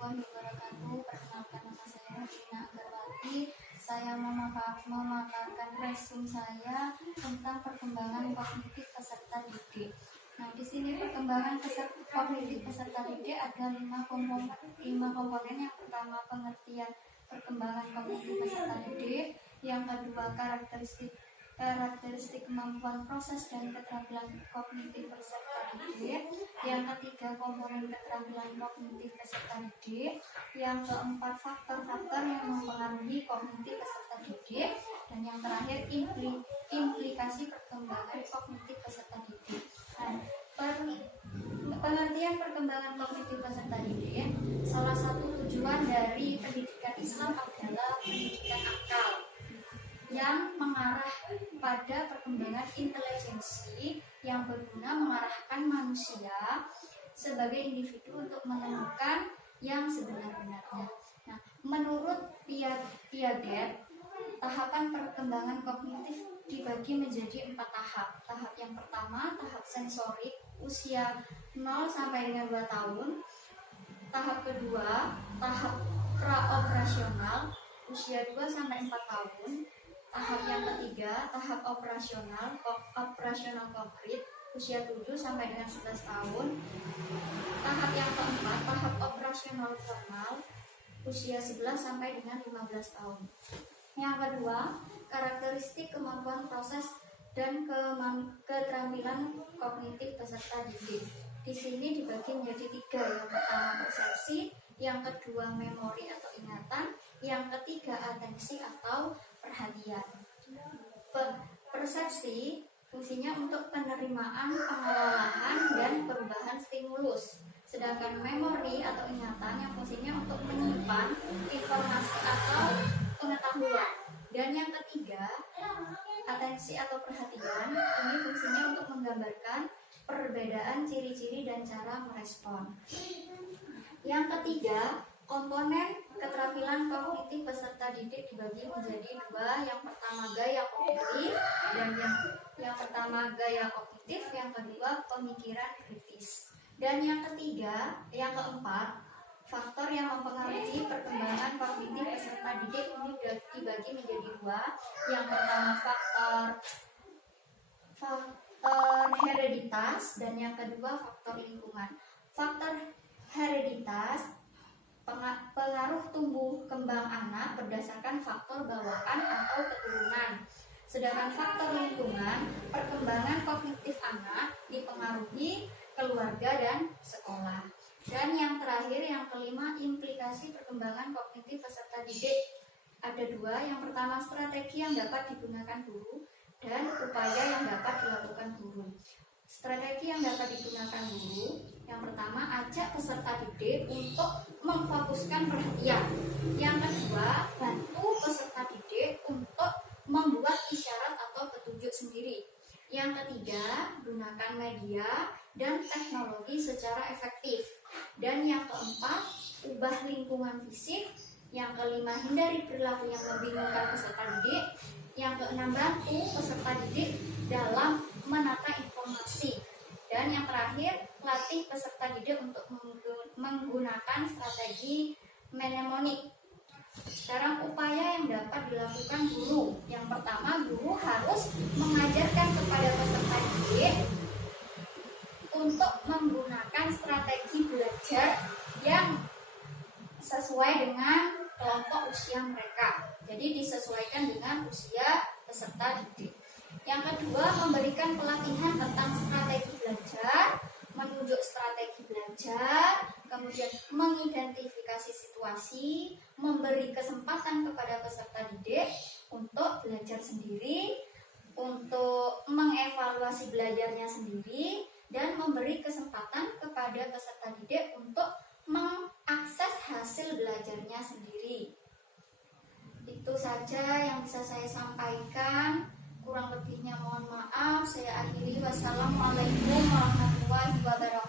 warahmatullahi wabarakatuh. Perkenalkan, nama saya Rina Agarwati. Saya memaparkan resume saya tentang perkembangan kognitif peserta didik. Nah, di sini perkembangan kognitif peserta didik ada 5 komponen. Yang pertama, pengertian perkembangan kognitif peserta didik. Yang kedua, karakteristik kemampuan proses dan keterampilan kognitif peserta didik. Yang ketiga, komponen keterampilan kognitif peserta didik. Yang keempat, faktor-faktor yang mempengaruhi kognitif peserta didik. Dan yang terakhir, implikasi perkembangan kognitif peserta didik. Nah, pengertian perkembangan kognitif peserta didik, salah satu tujuan dari pendidikan Islam adalah pendidikan akal yang mengarah pada perkembangan intelijensi yang berguna mengarahkan manusia sebagai individu untuk menemukan yang sebenar-benarnya. Nah, menurut Piaget, tahapan perkembangan kognitif dibagi menjadi 4 tahap. Tahap yang pertama, tahap sensorik, usia 0 sampai dengan 2 tahun. Tahap kedua, tahap praoperasional, usia 2 sampai 4 tahun. Tahap yang ketiga, tahap operasional konkret, usia 7 sampai dengan 11 tahun. Tahap yang keempat, tahap operasional formal, usia 11 sampai dengan 15 tahun. Yang kedua, karakteristik kemampuan proses dan keterampilan kognitif peserta didik. Di sini dibagi menjadi 3. Yang pertama, persepsi, yang kedua, memori atau ingatan, yang ketiga, atensi atau perhatian. Persepsi fungsinya untuk penerimaan, pengelolaan, dan perubahan stimulus. Sedangkan memori atau ingatan yang fungsinya untuk menyimpan informasi atau pengetahuan. Dan yang ketiga, atensi atau perhatian, ini fungsinya untuk menggambarkan perbedaan ciri-ciri dan cara merespon. Yang ketiga, komponen keterampilan kognitif peserta didik dibagi menjadi 2. Yang pertama, gaya kognitif, dan yang pertama gaya kognitif, yang kedua pemikiran kritis. Dan yang ketiga, yang keempat, faktor yang mempengaruhi perkembangan kognitif peserta didik ini dibagi menjadi 2. Yang pertama, faktor hereditas, dan yang kedua faktor lingkungan. Faktor hereditas, pengaruh tumbuh kembang anak berdasarkan faktor bawaan atau keturunan. Sedangkan faktor lingkungan, perkembangan kognitif anak dipengaruhi keluarga dan sekolah. Dan yang terakhir, yang kelima, implikasi perkembangan kognitif peserta didik. Ada 2. Yang pertama, strategi yang dapat digunakan guru dan upaya yang dapat dilakukan guru. Strategi yang dapat digunakan guru, yang pertama, ajak peserta didik untuk memfokuskan perhatian. Yang kedua, bantu peserta didik untuk membuat isyarat atau petunjuk sendiri. Yang ketiga, gunakan media dan teknologi secara efektif. Dan yang keempat, ubah lingkungan fisik. Yang kelima, hindari perilaku yang membingungkan peserta didik. Yang keenam, bantu peserta didik dalam menata informasi. Dan yang terakhir, latih peserta didik untuk menggunakan strategi mnemonik. Sekarang, upaya yang dapat dilakukan guru. Yang pertama, guru harus mengajarkan kepada peserta didik untuk menggunakan strategi belajar yang sesuai dengan kelompok usia mereka. Jadi disesuaikan dengan usia peserta didik. Yang kedua, memberikan pelatihan tentang strategi belajar, menunjuk strategi belajar, kemudian mengidentifikasi situasi, memberi kesempatan kepada peserta didik untuk belajar sendiri, untuk mengevaluasi belajarnya sendiri, dan memberi kesempatan kepada peserta didik untuk mengakses hasil belajarnya sendiri. Itu saja yang bisa saya sampaikan. Kurang lebihnya mohon maaf. Saya akhiri. Wassalamualaikum warahmatullahi wabarakatuh.